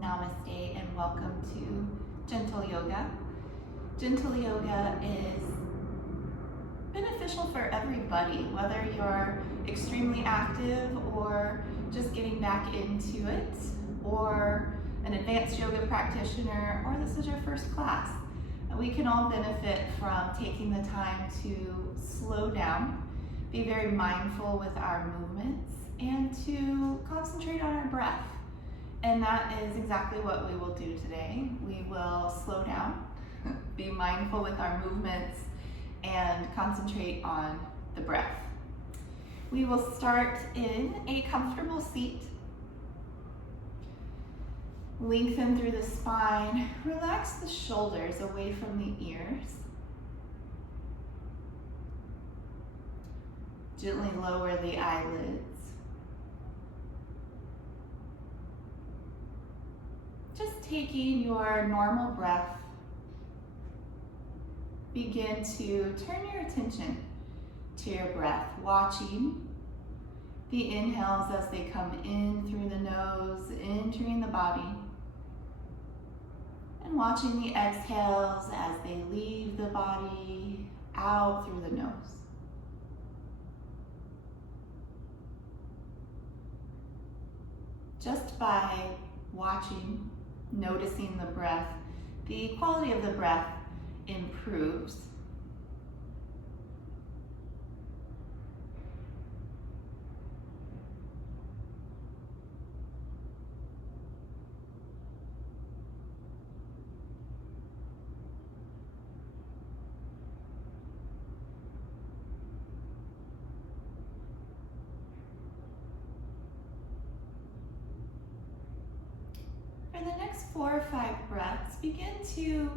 Namaste and welcome to Gentle Yoga. Gentle Yoga is beneficial for everybody, whether you're extremely active or just getting back into it, or an advanced yoga practitioner, or this is your first class. We can all benefit from taking the time to slow down, be very mindful with our movements, and to concentrate on our breath. And that is exactly what we will do today. We will slow down, be mindful with our movements, and concentrate on the breath. We will start in a comfortable seat. Lengthen through the spine. Relax the shoulders away from the ears. Gently lower the eyelids. Just taking your normal breath, begin to turn your attention to your breath, watching the inhales as they come in through the nose, entering the body, and watching the exhales as they leave the body out through the nose. Just by watching, noticing the breath, the quality of the breath improves. For the next 4 or 5 breaths, begin to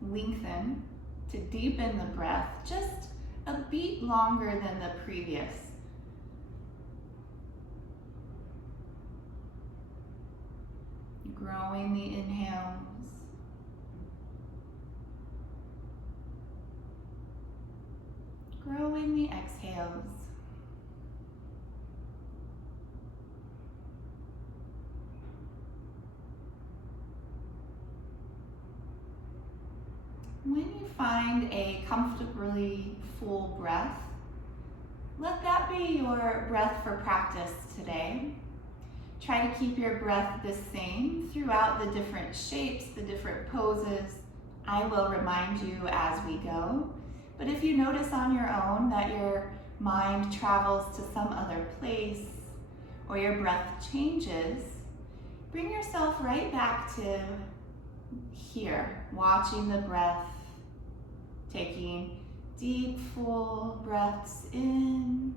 lengthen, to deepen the breath just a beat longer than the previous. Growing the inhales. Growing the exhales. When you find a comfortably full breath, let that be your breath for practice today. Try to keep your breath the same throughout the different shapes, the different poses. I will remind you as we go. But if you notice on your own that your mind travels to some other place or your breath changes, bring yourself right back to here, watching the breath, taking deep, full breaths in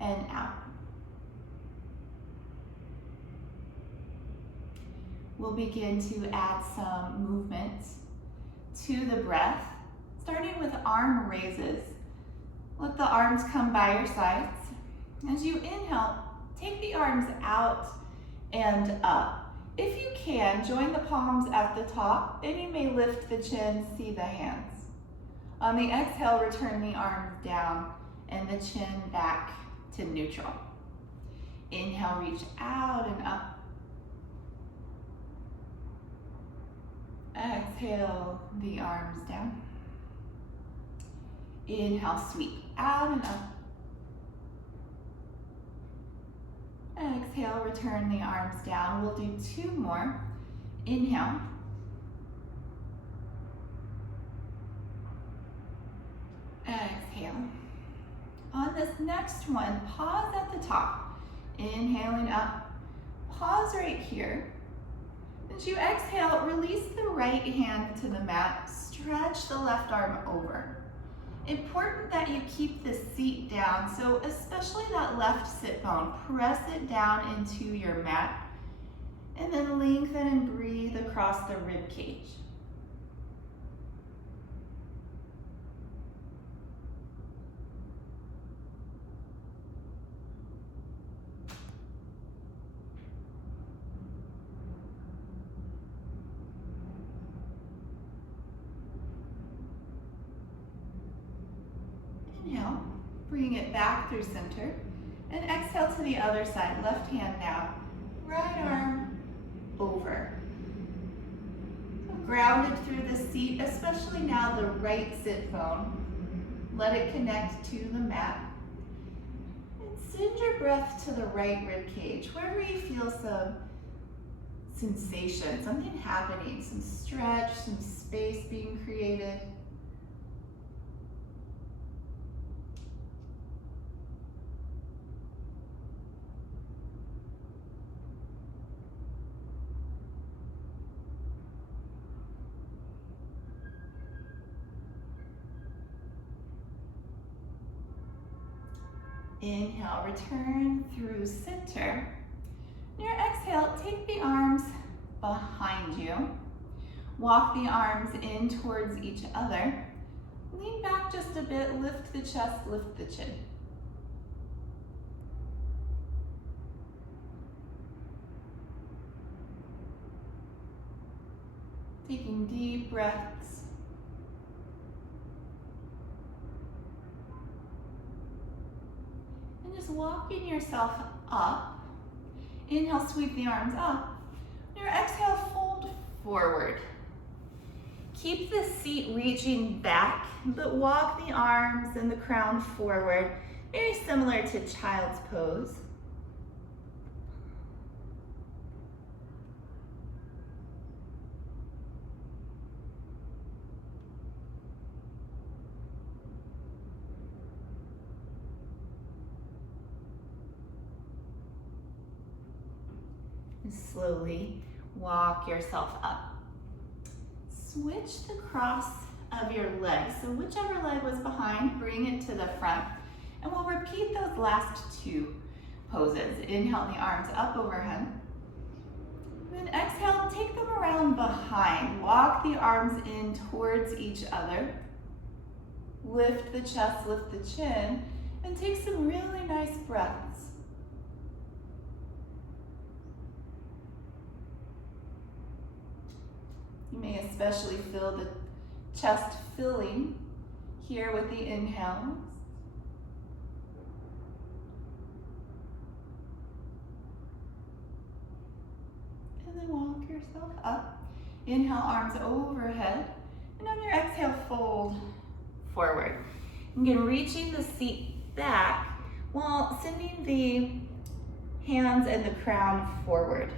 and out. We'll begin to add some movement to the breath, starting with arm raises. Let the arms come by your sides. As you inhale, take the arms out and up. If you can, join the palms at the top, and you may lift the chin, see the hands. On the exhale, return the arms down and the chin back to neutral. Inhale, reach out and up. Exhale, the arms down. Inhale, sweep out and up. Exhale, return the arms down. We'll do 2 more. Inhale. Exhale. On this next one, pause at the top. Inhaling up. Pause right here. As you exhale, release the right hand to the mat. Stretch the left arm over. Important that you keep the seat down, so especially that left sit bone, press it down into your mat, and then lengthen and breathe across the rib cage. Inhale, bring it back through center, and exhale to the other side. Left hand now, right arm over. grounded through the seat, especially now the right sit bone. Let it connect to the mat. And send your breath to the right rib cage, wherever you feel some sensation, something happening, some stretch, some space being created. Inhale, return through center. Your exhale, take the arms behind you. Walk the arms in towards each other. Lean back just a bit, lift the chest, lift the chin. Taking deep breaths. And just walking yourself up. Inhale, sweep the arms up. Your exhale, fold forward. Keep the seat reaching back, but walk the arms and the crown forward, very similar to child's pose. And slowly walk yourself up. Switch the cross of your legs. So whichever leg was behind, bring it to the front. And we'll repeat those last two poses. Inhale the arms up overhead. Then exhale, take them around behind. Walk the arms in towards each other. Lift the chest, lift the chin, and take some really nice breaths. You may especially feel the chest filling here with the inhales. And then walk yourself up. Inhale, arms overhead. And on your exhale, fold forward. Again, reaching the seat back while sending the hands and the crown forward.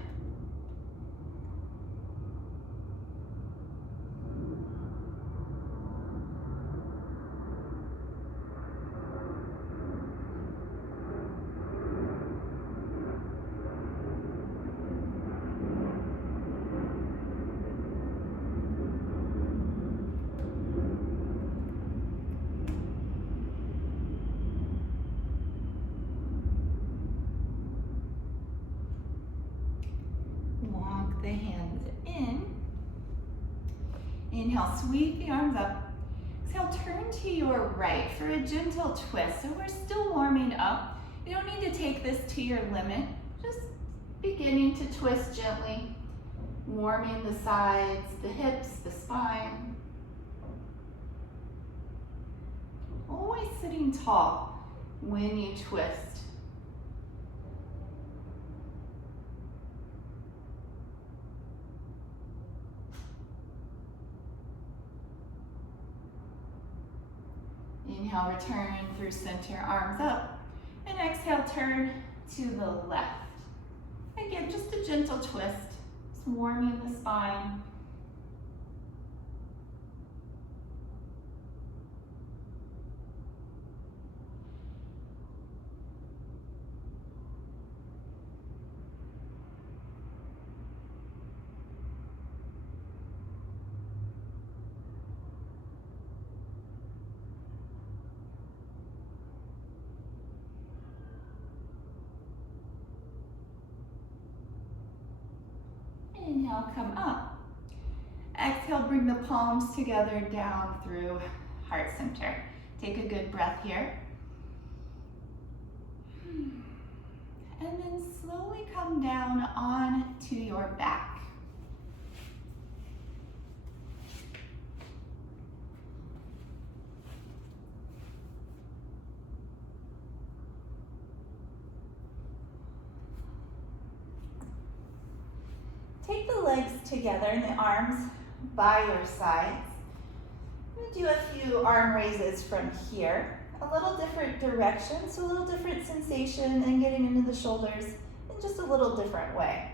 Walk the hands in. Inhale, sweep the arms up. Exhale, turn to your right for a gentle twist. So we're still warming up. You don't need to take this to your limit. Just beginning to twist gently, warming the sides, the hips, the spine. Always sitting tall when you twist. Inhale, return through center, arms up. And exhale, turn to the left. Again, just a gentle twist, just warming the spine. Inhale, come up. Exhale, bring the palms together down through heart center. Take a good breath here. And then slowly come down onto your back. Take the legs together and the arms by your sides. I'm going to do a few arm raises from here. A little different direction, so a little different sensation and getting into the shoulders in just a little different way.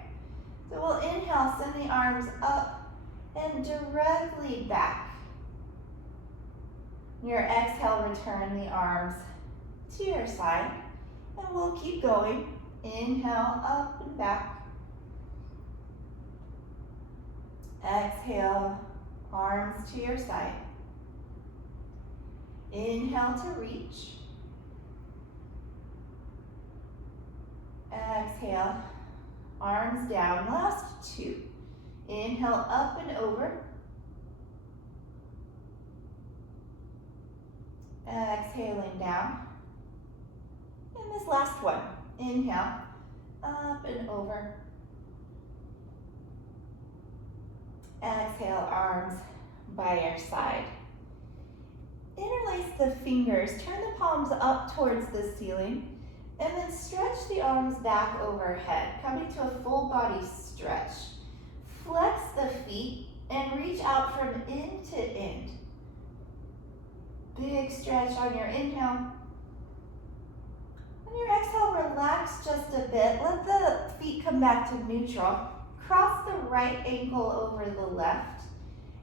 So we'll inhale, send the arms up and directly back. Your exhale, return the arms to your side, and we'll keep going. Inhale, up and back. Exhale, arms to your side. Inhale to reach. Exhale, arms down. Last two. Inhale, up and over. Exhaling down. And this last one. Inhale, up and over. Exhale, arms by your side. Interlace the fingers, turn the palms up towards the ceiling, and then stretch the arms back overhead, coming to a full body stretch. Flex the feet and reach out from end to end. Big stretch on your inhale. On your exhale, relax just a bit. Let the feet come back to neutral. Cross the right ankle over the left.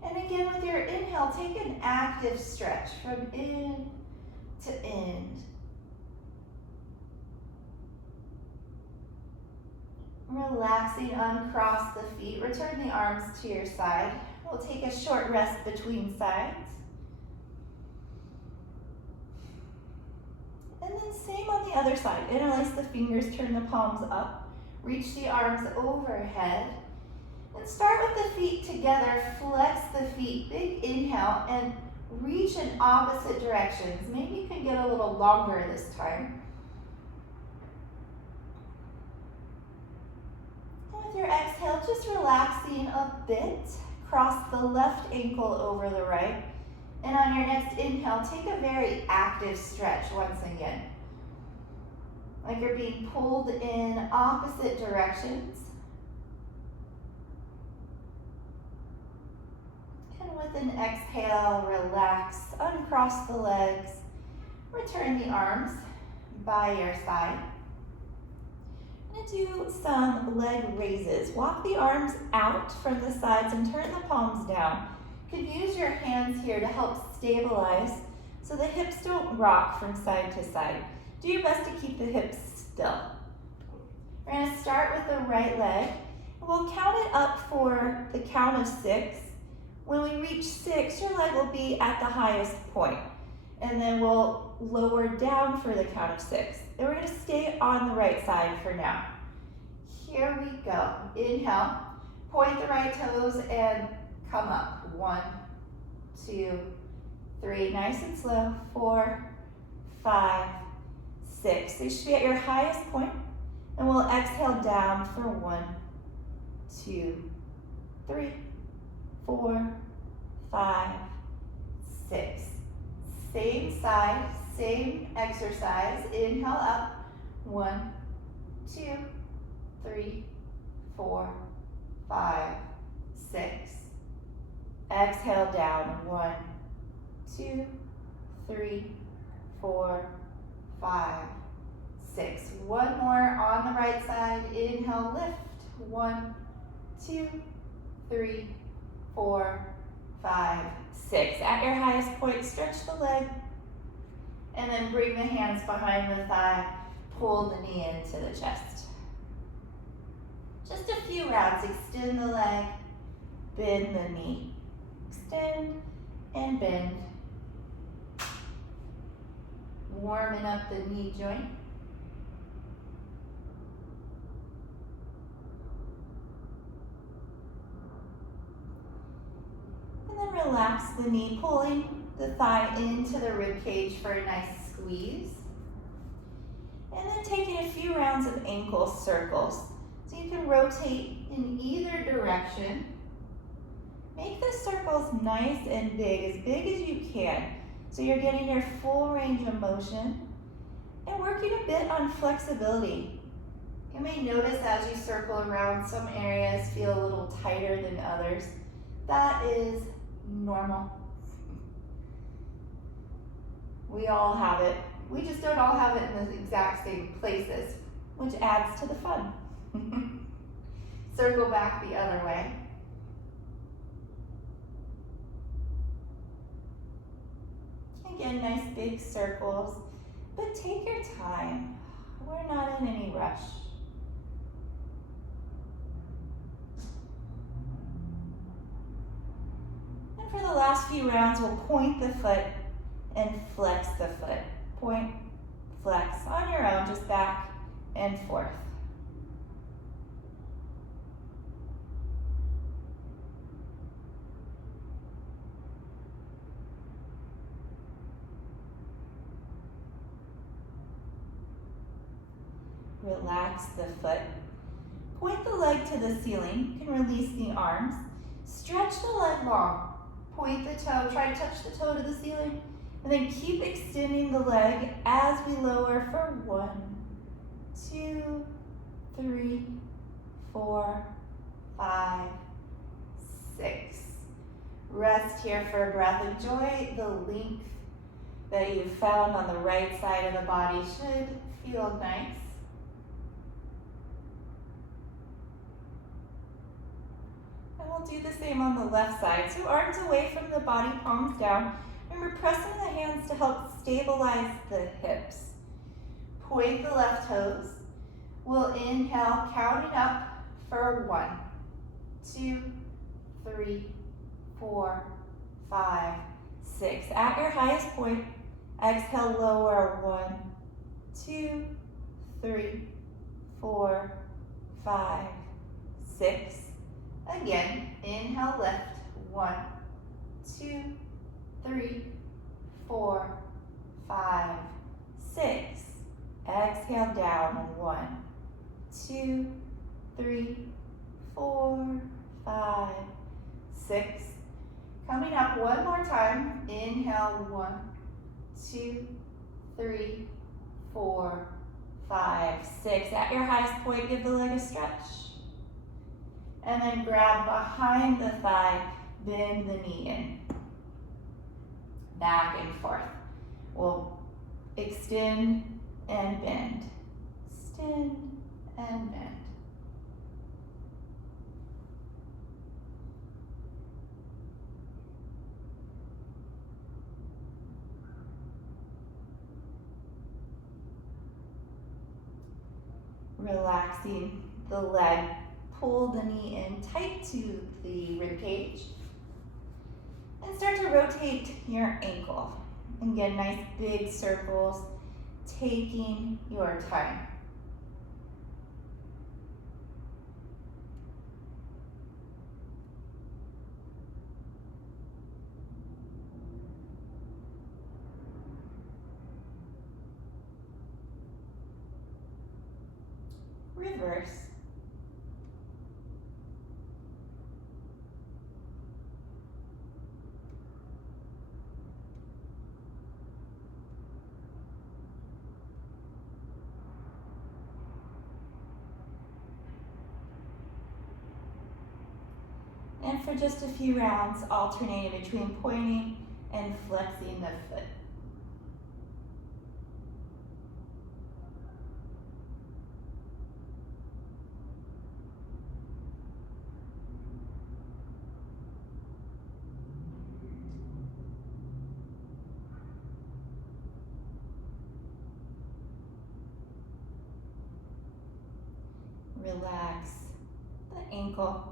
And again, with your inhale, take an active stretch from end to end. Relaxing, uncross the feet. Return the arms to your side. We'll take a short rest between sides. And then same on the other side. Interlace the fingers, turn the palms up. Reach the arms overhead. And start with the feet together. Flex the feet. Big inhale and reach in opposite directions. Maybe you can get a little longer this time. And with your exhale, just relaxing a bit. Cross the left ankle over the right. And on your next inhale, take a very active stretch once again. Like you're being pulled in opposite directions. And with an exhale, relax, uncross the legs, return the arms by your side. I'm going to do some leg raises. Walk the arms out from the sides and turn the palms down. You could use your hands here to help stabilize so the hips don't rock from side to side. Do your best to keep the hips still. We're going to start with the right leg. We'll count it up for the count of 6. When we reach 6, your leg will be at the highest point. And then we'll lower down for the count of 6. And we're going to stay on the right side for now. Here we go. Inhale, point the right toes and come up. 1, 2, 3. Nice and slow. 4, 5, 6. So you should be at your highest point. And we'll exhale down for 1, 2, 3, 4, 5, 6. Same side, same exercise. Inhale up. 1, 2, 3, 4, 5, 6. Exhale down. 1, 2, 3, 4, 5, 6. One more on the right side. Inhale, lift. 1, 2, 3, 4, 5, 6. At your highest point, stretch the leg. And then bring the hands behind the thigh. Pull the knee into the chest. Just a few rounds. Extend the leg. Bend the knee. Extend and bend. Warming up the knee joint. And then relax the knee, pulling the thigh into the rib cage for a nice squeeze. And then taking a few rounds of ankle circles. So you can rotate in either direction. Make the circles nice and big as you can. So you're getting your full range of motion and working a bit on flexibility. You may notice as you circle around, some areas feel a little tighter than others. That is normal. We all have it. We just don't all have it in the exact same places, which adds to the fun. Circle back the other way. Again, nice big circles, but take your time. We're not in any rush. And for the last few rounds, we'll point the foot and flex the foot. Point, flex on your own, just back and forth. Relax the foot. Point the leg to the ceiling. You can release the arms. Stretch the leg long. Point the toe. Try to touch the toe to the ceiling. And then keep extending the leg as we lower for 1, 2, 3, 4, 5, 6. Rest here for a breath. Enjoy the length that you found on the right side of the body. Should feel nice. And we'll do the same on the left side. So arms away from the body, palms down. Remember, pressing the hands to help stabilize the hips. Point the left toes. We'll inhale, counting up for 1, 2, 3, 4, 5, 6. At your highest point, exhale, lower. 1, 2, 3, 4, 5, 6. Again, inhale, lift. 1, 2, 3, 4, 5, 6. Exhale down. 1, 2, 3, 4, 5, 6. Coming up one more time. Inhale, 1, 2, 3, 4, 5, 6. At your highest point, give the leg a stretch. And then grab behind the thigh, bend the knee in. Back and forth. We'll extend and bend. Extend and bend. Relaxing the leg. Pull the knee in tight to the rib cage. And start to rotate your ankle. Again, nice big circles, taking your time. Reverse. And for just a few rounds, alternating between pointing and flexing the foot. Relax the ankle.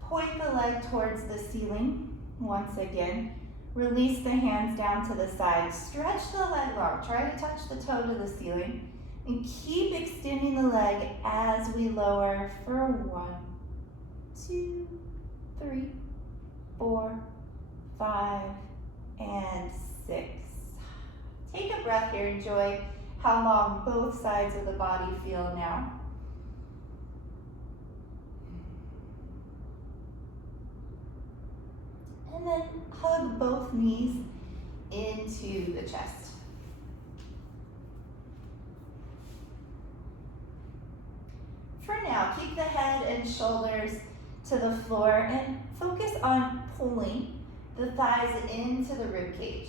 Point the leg towards the ceiling. Once again, release the hands down to the side. Stretch the leg long. Try to touch the toe to the ceiling. And keep extending the leg as we lower for 1, 2, 3, 4, 5, and 6. Take a breath here. Enjoy how long both sides of the body feel now. And then hug both knees into the chest. For now, keep the head and shoulders to the floor and focus on pulling the thighs into the rib cage.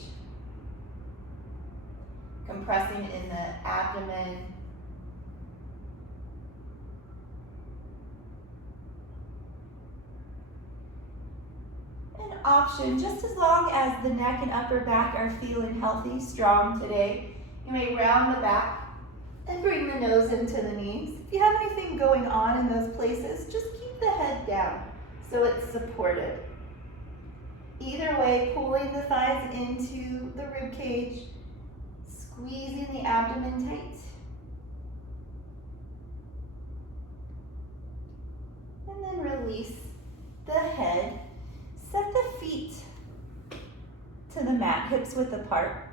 Compressing in the abdomen. An option, just as long as the neck and upper back are feeling healthy, strong today, you may round the back and bring the nose into the knees. If you have anything going on in those places, just keep the head down so it's supported. Either way, pulling the thighs into the rib cage, squeezing the abdomen tight. And then release the head. Set the feet to the mat, hips width apart.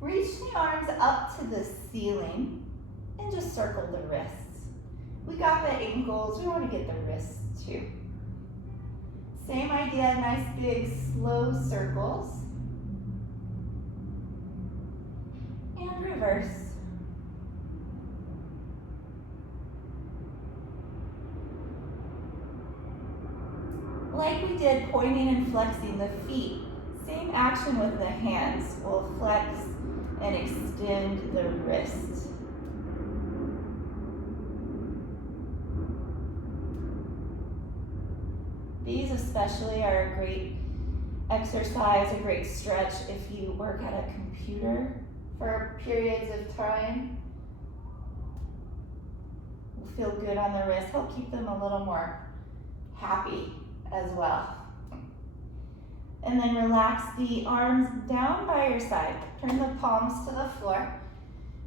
Reach the arms up to the ceiling and just circle the wrists. We got the ankles, we want to get the wrists too. Same idea, nice big slow circles. And reverse. Like we did pointing and flexing the feet, same action with the hands. We'll flex and extend the wrist. These especially are a great exercise, a great stretch if you work at a computer for periods of time. Will feel good on the wrist, help keep them a little more happy as well. And then relax the arms down by your side. Turn the palms to the floor.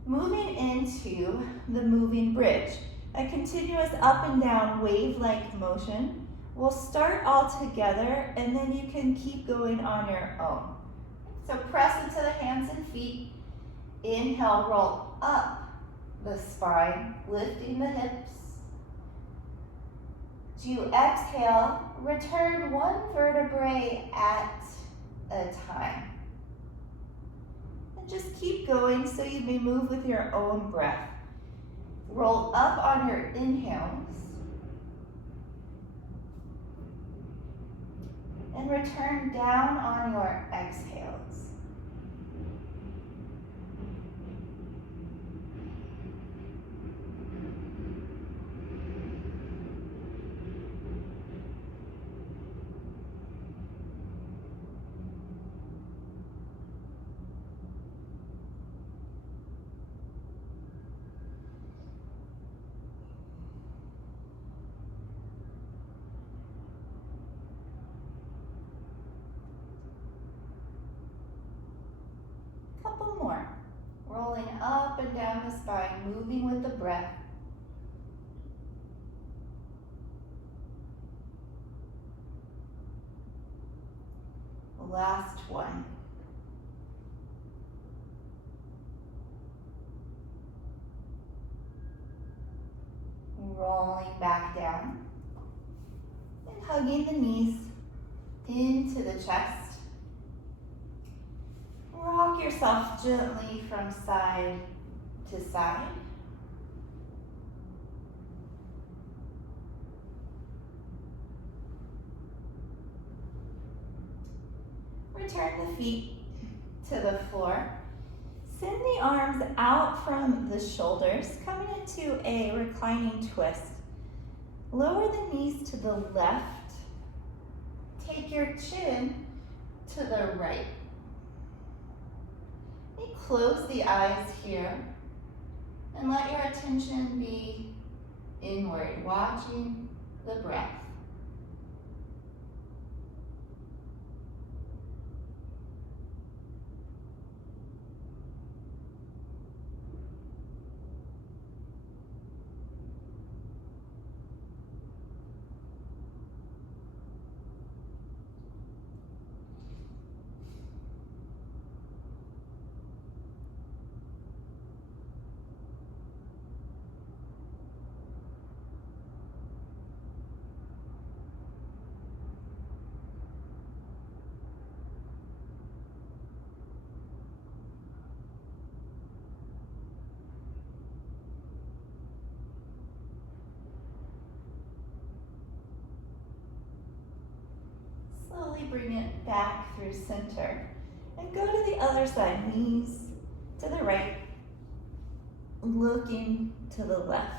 Moving into the moving bridge. A continuous up and down wave-like motion. We'll start all together and then you can keep going on your own. So press into the hands and feet. Inhale, roll up the spine, lifting the hips. As you exhale, return one vertebrae at a time. And just keep going so you may move with your own breath. Roll up on your inhales. And return down on your exhales. Couple more. Rolling up and down the spine, moving with the breath. Last one. Rolling back down and hugging the knees into the chest. Rock yourself gently from side to side. Return the feet to the floor. Send the arms out from the shoulders, coming into a reclining twist. Lower the knees to the left. Take your chin to the right. Close the eyes here and let your attention be inward, watching the breath. Slowly bring it back through center. And go to the other side, knees to the right, looking to the left.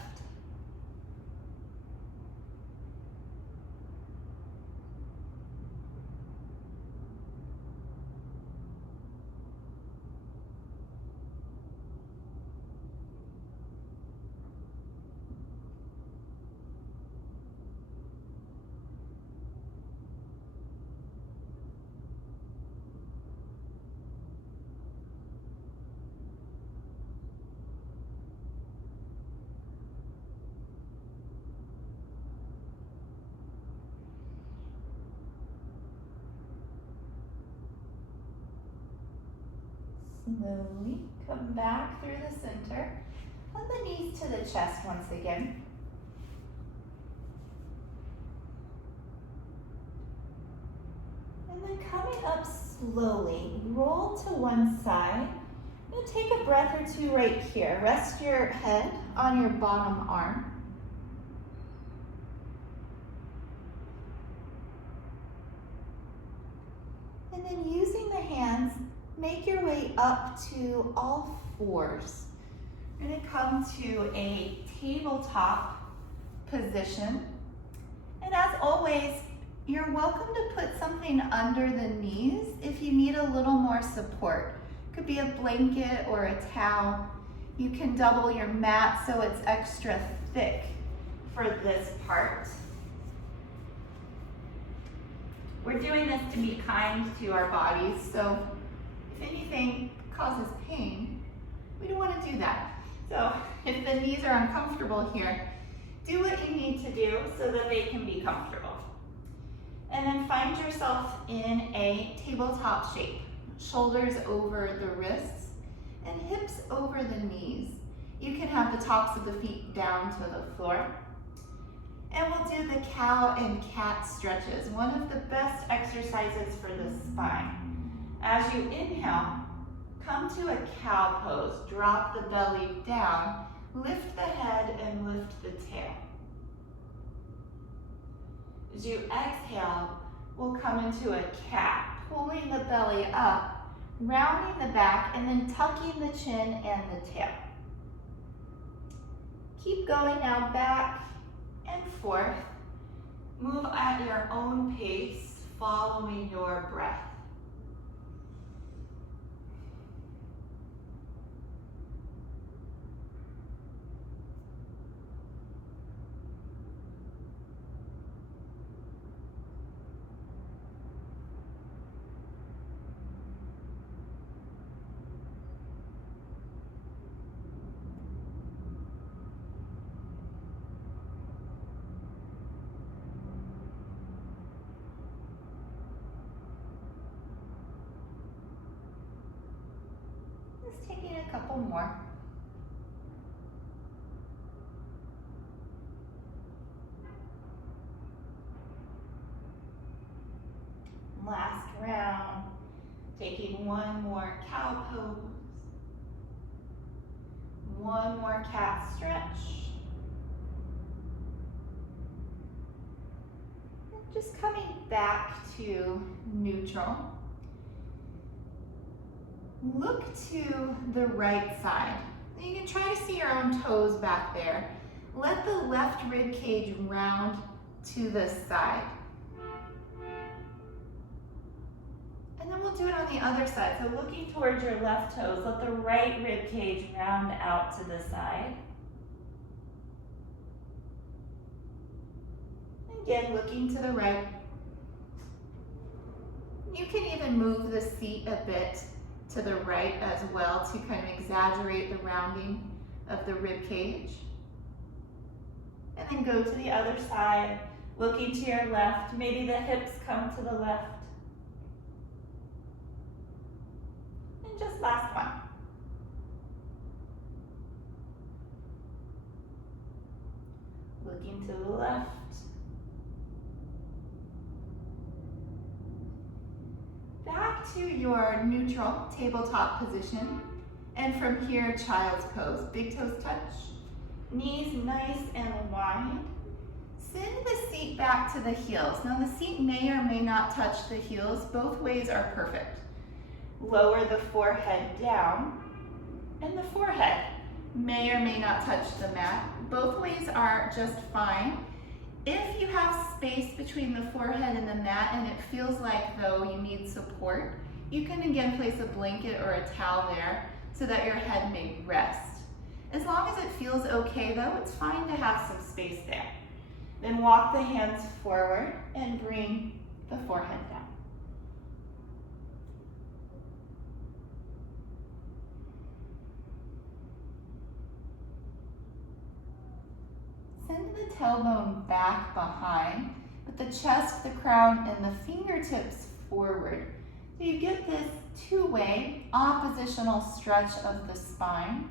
Slowly come back through the center. Let the knees to the chest once again. And then coming up slowly, roll to one side. Now take a breath or two right here. Rest your head on your bottom arm. And then using the hands, make your way up to all fours. You're going to come to a tabletop position. And as always, you're welcome to put something under the knees if you need a little more support. It could be a blanket or a towel. You can double your mat so it's extra thick for this part. We're doing this to be kind to our bodies, so if anything causes pain, we don't want to do that. So if the knees are uncomfortable here, do what you need to do so that they can be comfortable. And then find yourself in a tabletop shape. Shoulders over the wrists and hips over the knees. You can have the tops of the feet down to the floor. And we'll do the cow and cat stretches, one of the best exercises for the spine. As you inhale, come to a cow pose. Drop the belly down, lift the head and lift the tail. As you exhale, we'll come into a cat, pulling the belly up, rounding the back, and then tucking the chin and the tail. Keep going now, back and forth. Move at your own pace, following your breath. Just taking a couple more. Last round, taking one more cow pose, one more cat stretch, and just coming back to neutral. Look to the right side. You can try to see your own toes back there. Let the left rib cage round to the side. And then we'll do it on the other side. So looking towards your left toes, let the right rib cage round out to the side. Again, looking to the right. You can even move the seat a bit to the right as well to kind of exaggerate the rounding of the rib cage. And then go to the other side, looking to your left. Maybe the hips come to the left. And just last one. Looking to the left. Back to your neutral tabletop position. And from here, child's pose. Big toes touch, knees nice and wide. Send the seat back to the heels. Now the seat may or may not touch the heels. Both ways are perfect. Lower the forehead down, and the forehead may or may not touch the mat. Both ways are just fine. If you have space between the forehead and the mat and it feels like though you need support, you can again place a blanket or a towel there so that your head may rest. As long as it feels okay though, it's fine to have some space there. Then walk the hands forward and bring the forehead down. Send the tailbone back behind, but the chest, the crown, and the fingertips forward. So you get this two-way oppositional stretch of the spine.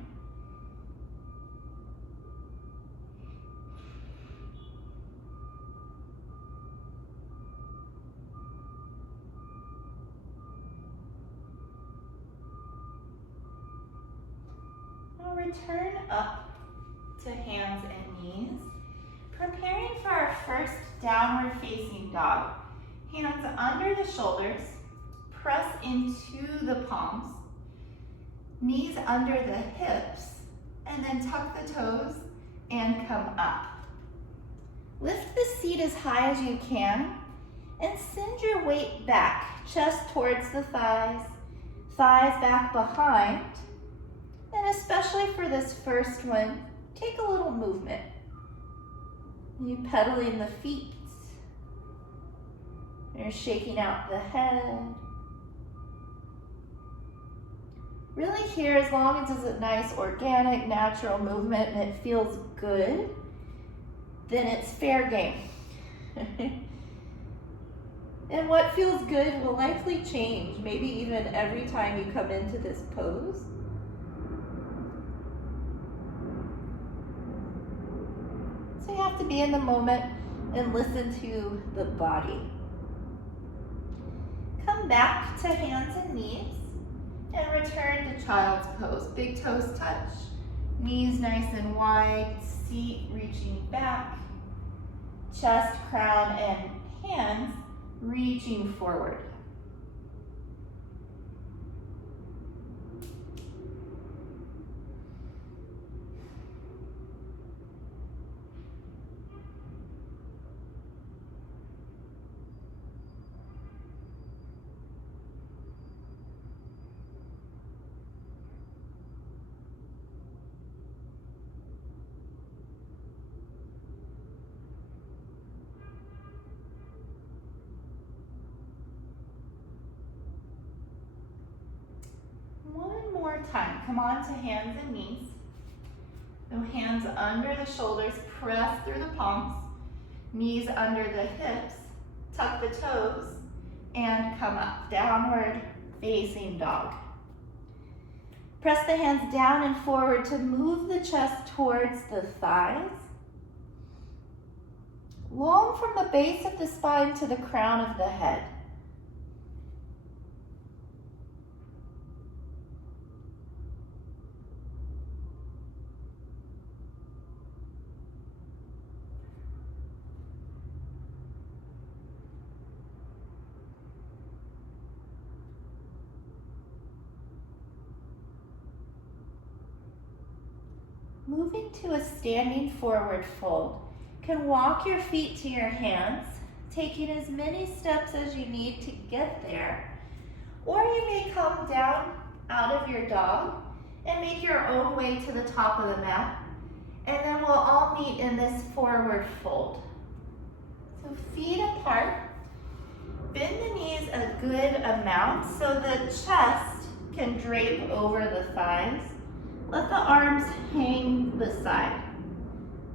Now return up to hands and knees. Preparing for our first downward facing dog. Hands under the shoulders, press into the palms, knees under the hips, and then tuck the toes and come up. Lift the seat as high as you can and send your weight back, chest towards the thighs, thighs back behind, and especially for this first one, take a little movement. You pedaling the feet. You're shaking out the head. Really here, as long as it's a nice, organic, natural movement and it feels good, then it's fair game. And what feels good will likely change, maybe even every time you come into this pose. So you have to be in the moment and listen to the body. Come back to hands and knees and return to child's pose. Big toes touch, knees nice and wide, seat reaching back, chest, crown, and hands reaching forward. One more time. Come on to hands and knees. So hands under the shoulders, press through the palms, knees under the hips, tuck the toes, and come up. Downward facing dog. Press the hands down and forward to move the chest towards the thighs. Long from the base of the spine to the crown of the head. Moving to a standing forward fold. You can walk your feet to your hands, taking as many steps as you need to get there. Or you may come down out of your dog and make your own way to the top of the mat. And then we'll all meet in this forward fold. So feet apart. Bend the knees a good amount so the chest can drape over the thighs. Let the arms hang beside.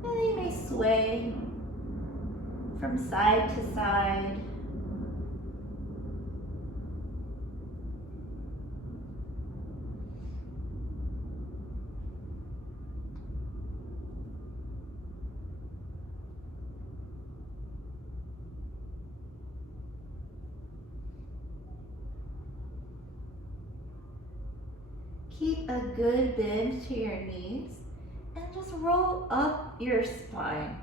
And you may sway from side to side. Keep a good bend to your knees and just roll up your spine.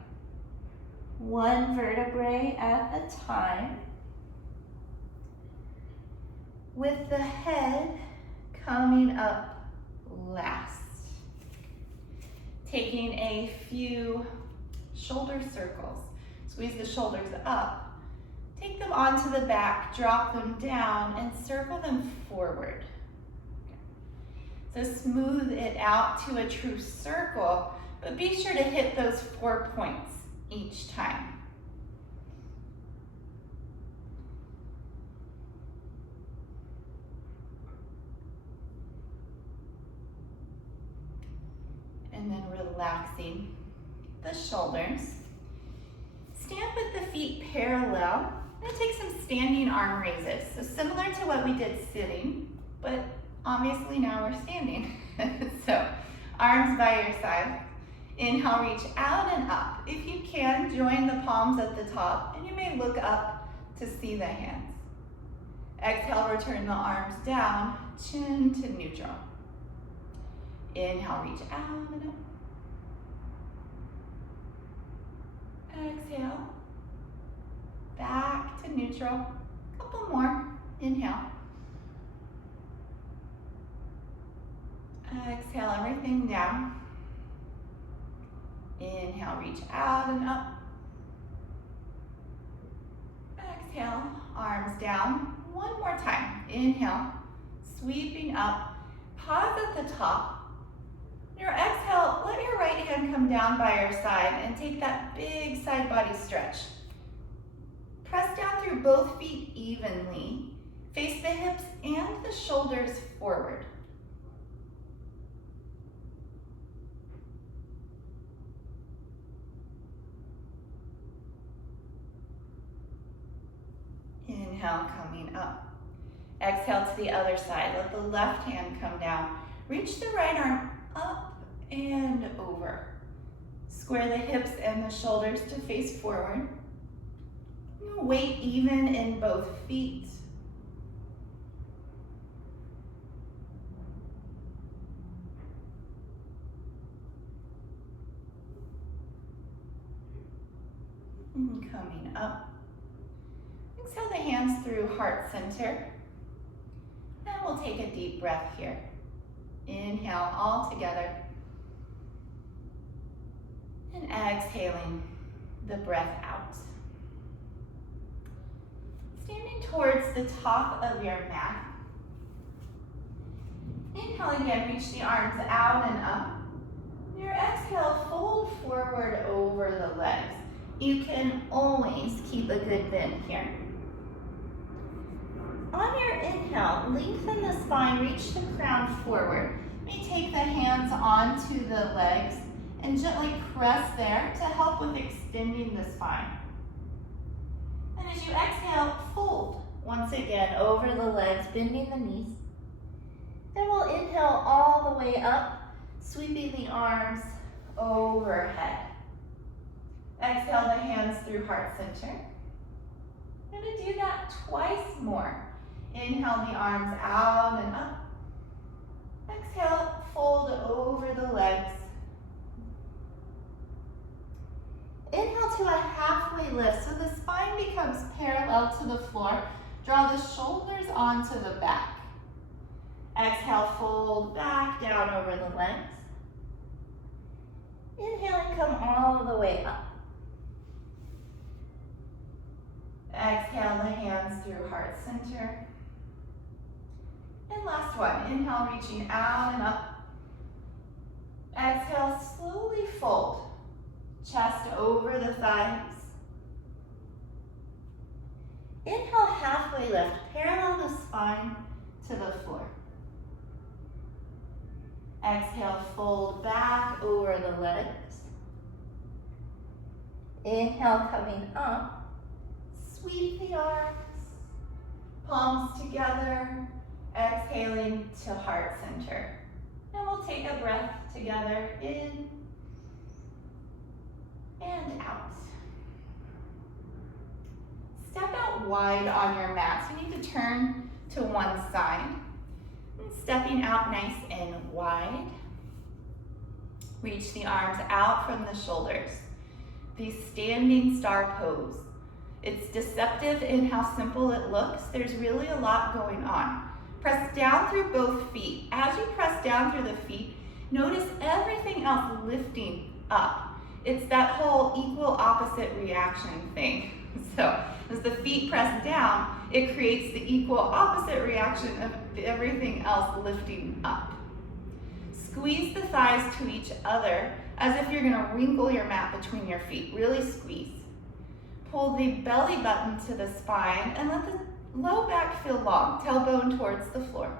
one vertebrae at a time, with the head coming up last. Taking a few shoulder circles. Squeeze the shoulders up. Take them onto the back, drop them down, and circle them forward. So smooth it out to a true circle, but be sure to hit those 4 points each time. And then relaxing the shoulders. Stand with the feet parallel. I'm going to take some standing arm raises. So similar to what we did sitting, but obviously now we're standing. So arms by your side. Inhale, reach out and up. If you can, join the palms at the top, and you may look up to see the hands. Exhale, return the arms down, chin to neutral. Inhale, reach out and up. Exhale, back to neutral. Couple more. Inhale. Exhale, everything down. Inhale, reach out and up. Exhale, arms down. One more time. Inhale, sweeping up. Pause at the top. Your exhale, let your right hand come down by your side and take that big side body stretch. Press down through both feet evenly. Face the hips and the shoulders forward. Inhale, coming up. Exhale to the other side. Let the left hand come down. Reach the right arm up and over. Square the hips and the shoulders to face forward. Weight even in both feet. And coming up. Exhale the hands through heart center. And we'll take a deep breath here. Inhale all together. And exhaling the breath out. Standing towards the top of your mat. Inhale again, reach the arms out and up. Your exhale, fold forward over the legs. You can always keep a good bend here. On your inhale, lengthen the spine, reach the crown forward. You may take the hands onto the legs and gently press there to help with extending the spine. And as you exhale, fold once again over the legs, bending the knees. Then we'll inhale all the way up, sweeping the arms overhead. Exhale the hands through heart center. I'm going to do that twice more. Inhale the arms out and up. Exhale, fold over the legs. Inhale to a halfway lift so the spine becomes parallel to the floor. Draw the shoulders onto the back. Exhale, fold back down over the legs. Inhale and come all the way up. Exhale the hands through heart center. And last one, inhale, reaching out and up. Exhale, slowly fold. Chest over the thighs. Inhale, halfway lift, parallel the spine to the floor. Exhale, fold back over the legs. Inhale, coming up. Sweep the arms, palms together, exhaling to heart center. And we'll take a breath together in and out. Step out wide on your mat. So you need to turn to one side. And stepping out nice and wide. Reach the arms out from the shoulders. the standing star pose. It's deceptive in how simple it looks. There's really a lot going on. Press down through both feet. As you press down through the feet, notice everything else lifting up. It's that whole equal opposite reaction thing. So as the feet press down, it creates the equal opposite reaction of everything else lifting up. Squeeze the thighs to each other as if you're gonna wrinkle your mat between your feet. Really squeeze. Pull the belly button to the spine and let the low back feel long, tailbone towards the floor.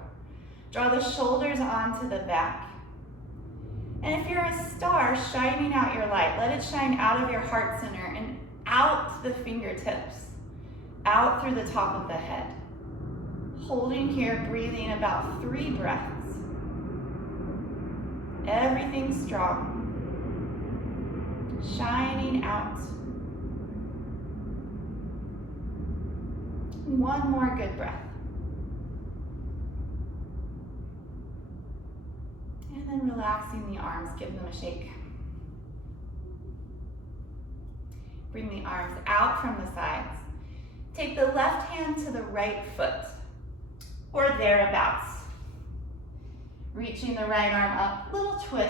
Draw the shoulders onto the back. And if you're a star shining out your light, let it shine out of your heart center and out the fingertips, out through the top of the head. Holding here, breathing about 3 breaths. Everything strong. Shining out. One more good breath. And then relaxing the arms, give them a shake. Bring the arms out from the sides. Take the left hand to the right foot, or thereabouts. Reaching the right arm up, little twist.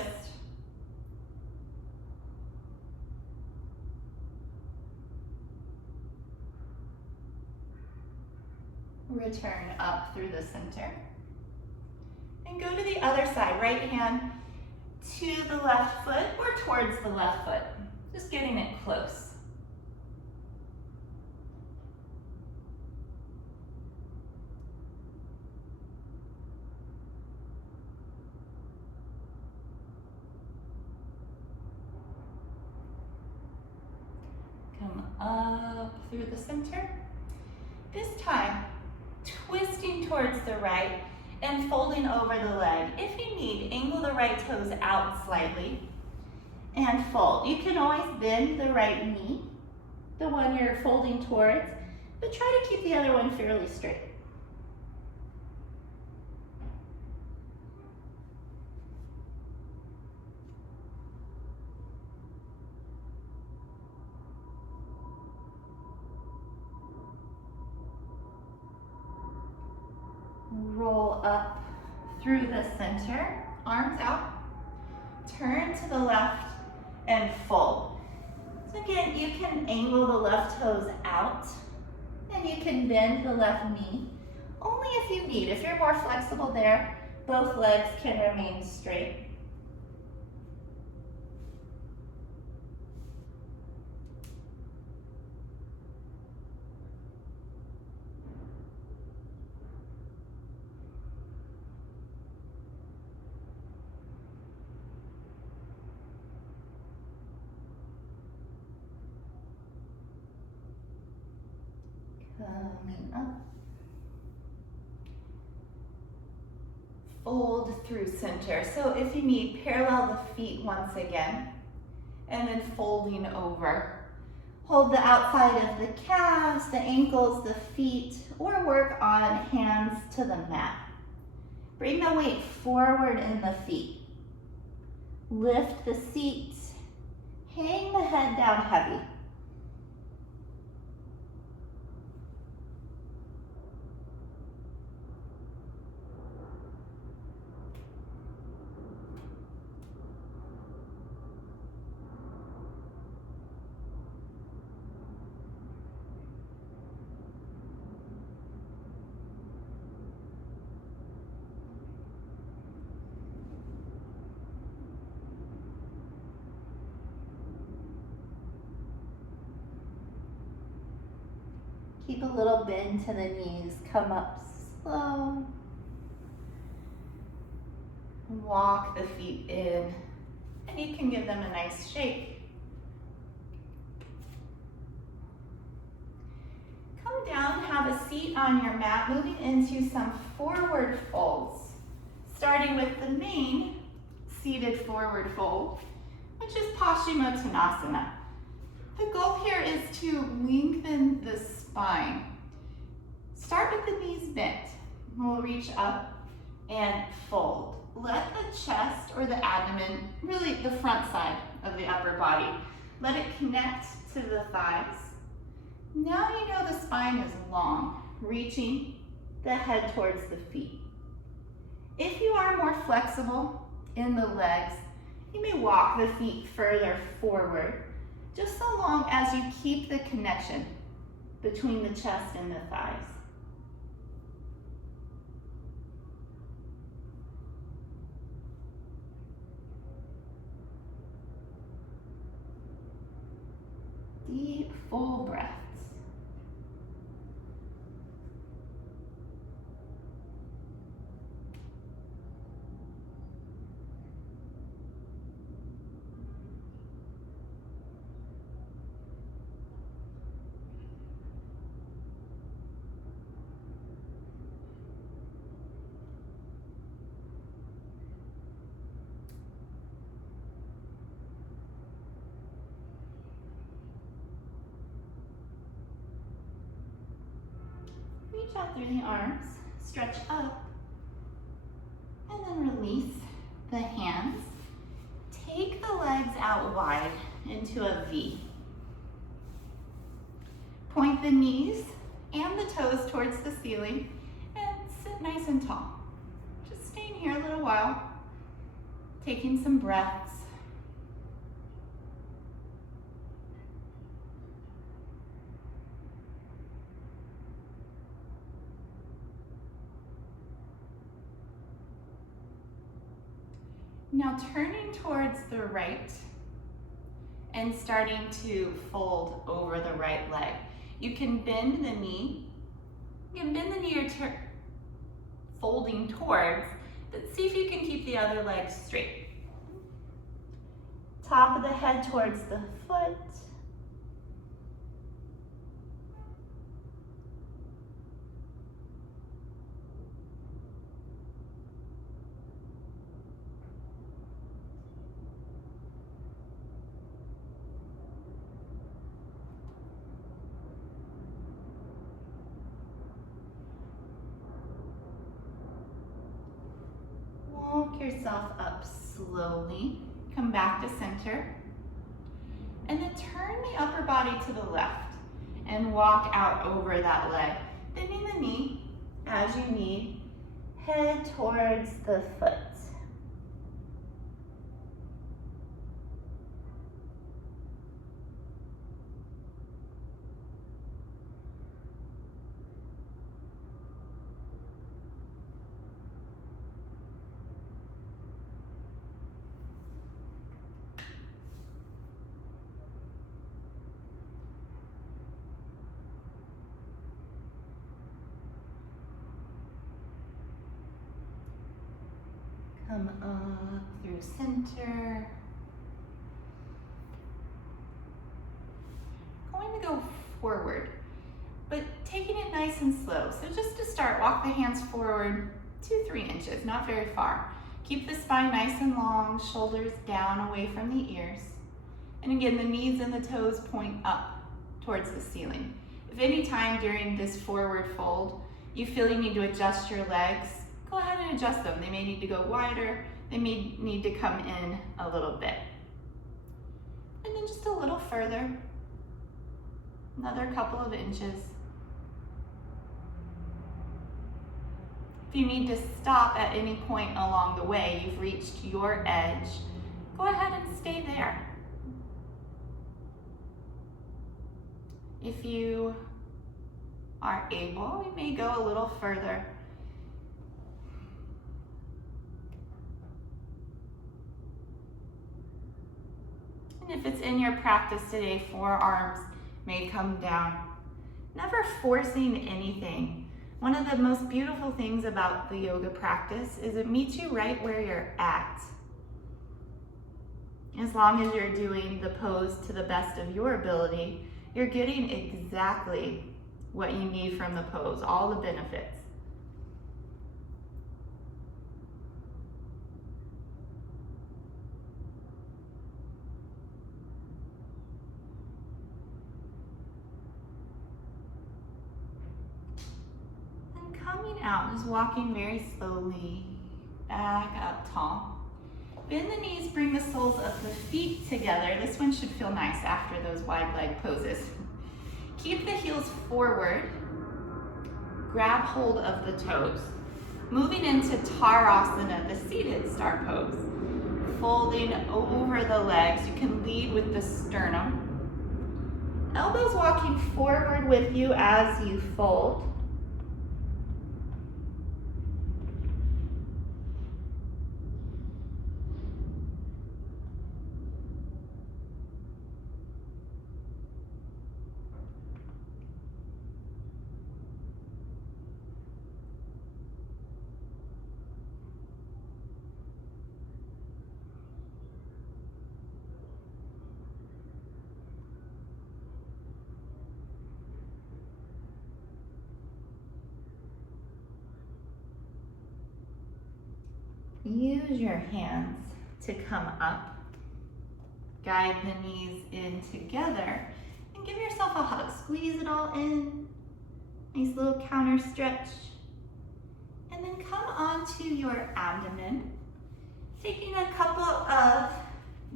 Return up through the center. And go to the other side, right hand to the left foot or towards the left foot. Just getting it close. Come up through the center. This time, twisting towards the right and folding over the leg. If you need, angle the right toes out slightly and fold. You can always bend the right knee, the one you're folding towards, but try to keep the other one fairly straight. Roll up through the center, arms out, turn to the left and fold. So again, you can angle the left toes out and you can bend the left knee, only if you need. If you're more flexible there, both legs can remain straight. Coming up. Fold through center. So if you need, parallel the feet once again, and then folding over. Hold the outside of the calves, the ankles, the feet, or work on hands to the mat. Bring the weight forward in the feet. Lift the seat. Hang the head down heavy. Keep a little bend to the knees, come up slow. Walk the feet in, and you can give them a nice shake. Come down, have a seat on your mat, moving into some forward folds. Starting with the main seated forward fold, which is Paschimottanasana. The goal here is to lengthen the spine. Start with the knees bent. We'll reach up and fold. Let the chest or the abdomen, really the front side of the upper body, Let it connect to the thighs. Now you know the spine is long, reaching the head towards the feet. If you are more flexible in the legs, you may walk the feet further forward, just so long as you keep the connection between the chest and the thighs. Deep, full breaths. Reach out through the arms, stretch up, and then release the hands. Take the legs out wide into a V. Point the knees and the toes towards the ceiling and sit nice and tall. Just staying here a little while, taking some breaths. Now turning towards the right and starting to fold over the right leg. You can bend the knee. You can bend the knee or folding towards, but see if you can keep the other leg straight. Top of the head towards the foot. Walk yourself up slowly. Come back to center. And then turn the upper body to the left and walk out over that leg. Bending the knee as you need. Head towards the foot. Come up through center. Going to go forward, but taking it nice and slow. So just to start, walk the hands forward 2-3 inches, not very far. Keep the spine nice and long, shoulders down away from the ears. And again, the knees and the toes point up towards the ceiling. If any time during this forward fold, you feel you need to adjust your legs, go ahead and adjust them. They may need to go wider. They may need to come in a little bit. And then just a little further, another couple of inches. If you need to stop at any point along the way, you've reached your edge, go ahead and stay there. If you are able, you may go a little further. And if it's in your practice today, forearms may come down. Never forcing anything. One of the most beautiful things about the yoga practice is it meets you right where you're at. As long as you're doing the pose to the best of your ability, you're getting exactly what you need from the pose, all the benefits. Coming out, just walking very slowly back up tall. Bend the knees, bring the soles of the feet together. This one should feel nice after those wide leg poses. Keep the heels forward. Grab hold of the toes. Moving into Tarasana, the seated star pose. Folding over the legs. You can lead with the sternum. Elbows walking forward with you as you fold. Use your hands to come up. Guide the knees in together and give yourself a hug. Squeeze it all in. Nice little counter stretch. And then come onto your abdomen. Taking a couple of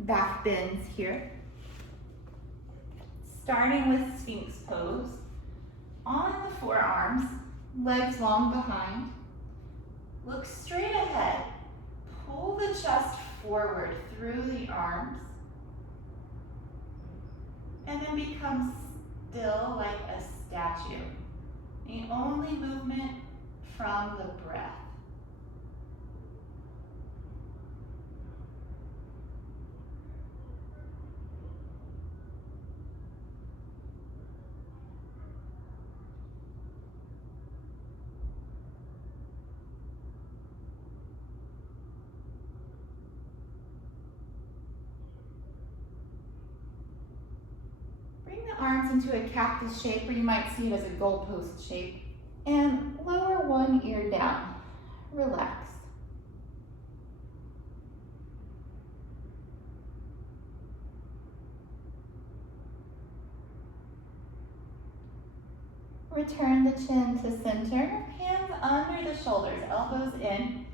back bends here. Starting with Sphinx pose. On the forearms, legs long behind. Look straight ahead. Pull the chest forward through the arms. And then become still like a statue. The only movement from the breath. Arms into a cactus shape, or you might see it as a goalpost shape, and lower one ear down. Relax. Return the chin to center, hands under the shoulders, elbows in.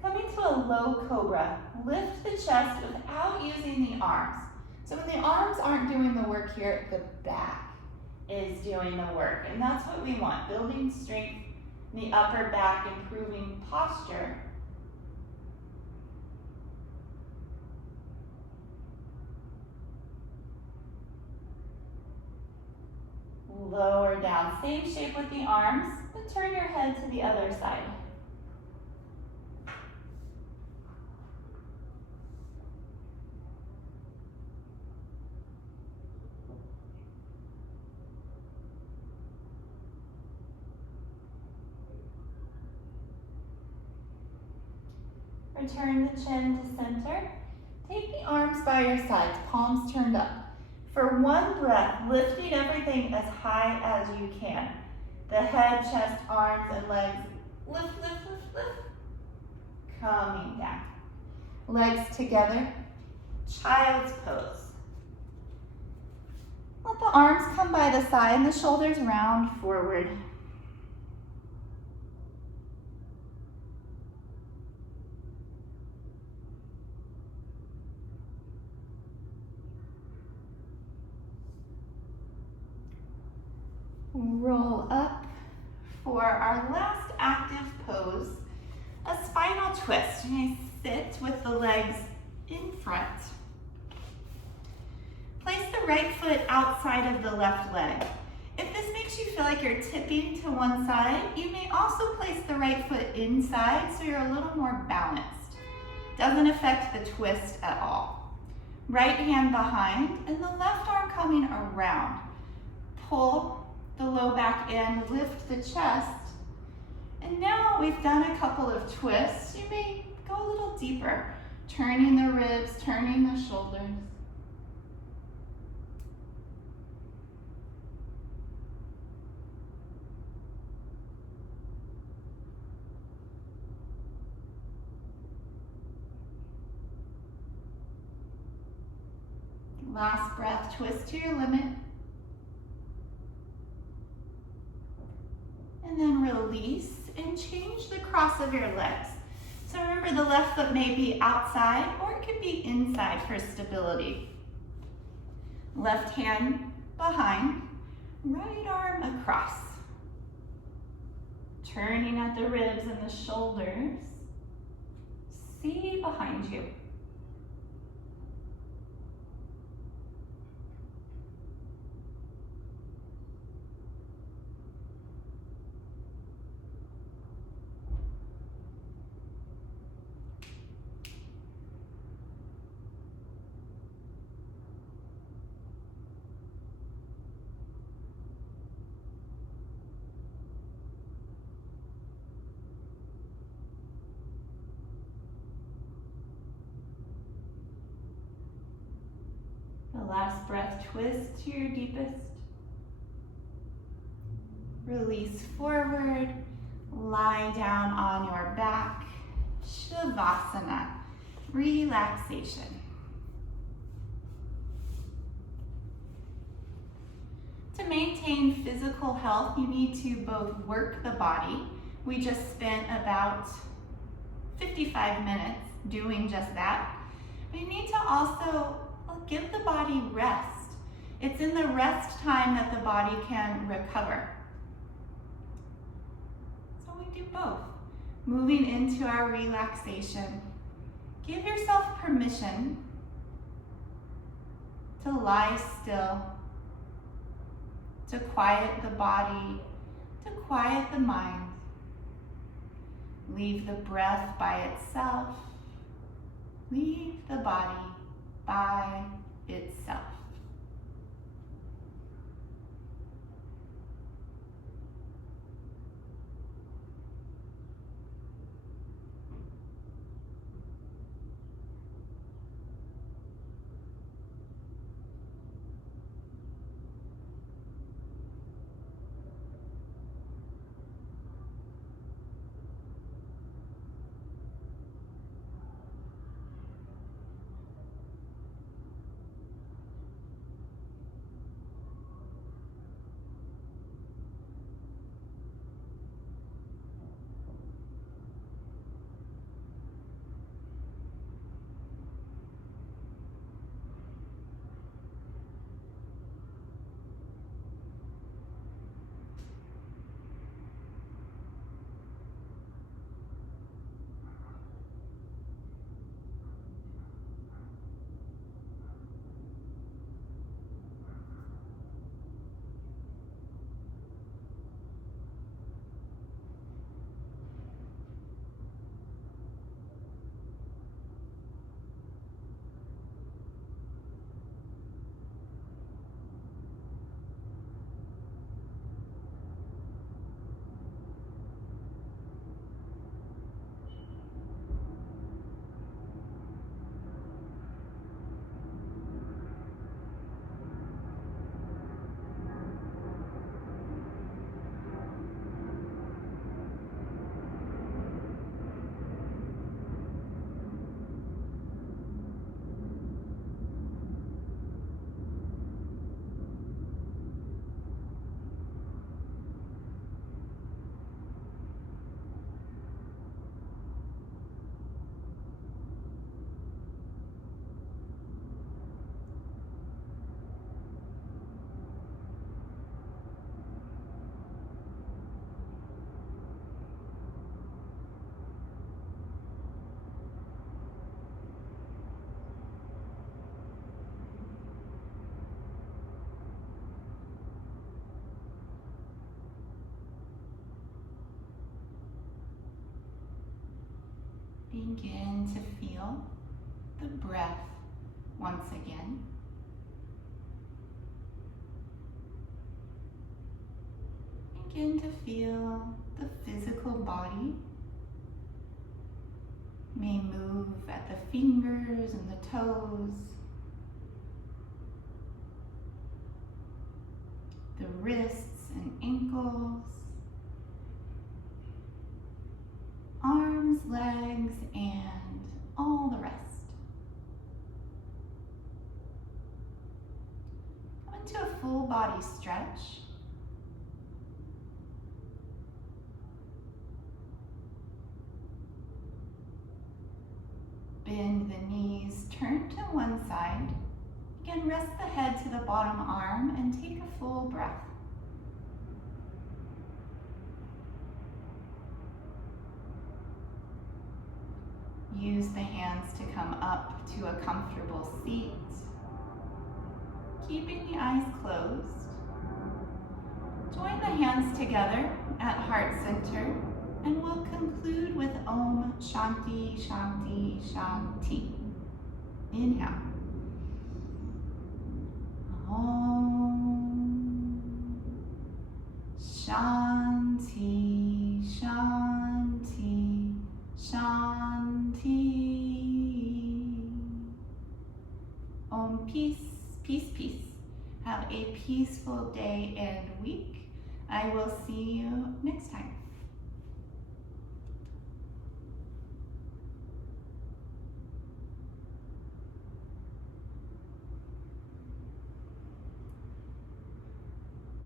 Coming to a low cobra, lift the chest without using the arms. So when the arms aren't doing the work here, the back is doing the work. And that's what we want, building strength in the upper back, improving posture. Lower down, same shape with the arms, and turn your head to the other side. Return the chin to center. Take the arms by your sides, palms turned up. For one breath, lifting everything as high as you can. The head, chest, arms, and legs. Lift, lift, lift, lift. Coming down. Legs together. Child's pose. Let the arms come by the side and the shoulders round forward. Roll up for our last active pose, a spinal twist. You may sit with the legs in front. Place the right foot outside of the left leg. If this makes you feel like you're tipping to one side, you may also place the right foot inside so you're a little more balanced. Doesn't affect the twist at all. Right hand behind and the left arm coming around. Pull the low back in, lift the chest. And now we've done a couple of twists. You may go a little deeper, turning the ribs, turning the shoulders. Last breath, twist to your limit. And then release and change the cross of your legs. So remember, the left foot may be outside or it could be inside for stability. Left hand behind, right arm across. Turning at the ribs and the shoulders. See behind you. The last breath, twist to your deepest. Release forward, lie down on your back. Shavasana Relaxation. To maintain physical health, you need to both work the body. We just spent about 55 minutes doing just that. But you need to also give the body rest. It's in the rest time that the body can recover. So we do both. Moving into our relaxation, give yourself permission to lie still, to quiet the body, to quiet the mind. Leave the breath by itself. Leave the body by itself. Begin to feel the breath once again. Begin to feel the physical body. May move at the fingers and the toes, the wrists and ankles, arms, legs, and all the rest. Come into a full body stretch. bend the knees, turn to one side. Again, rest the head to the bottom arm and take a full breath. Use the hands to come up to a comfortable seat, keeping the eyes closed. Join the hands together at heart center, and we'll conclude with Om Shanti Shanti Shanti. Inhale. Om Shanti Shanti Shanti. Om peace, peace, peace. Have a peaceful day and week. I will see you next time.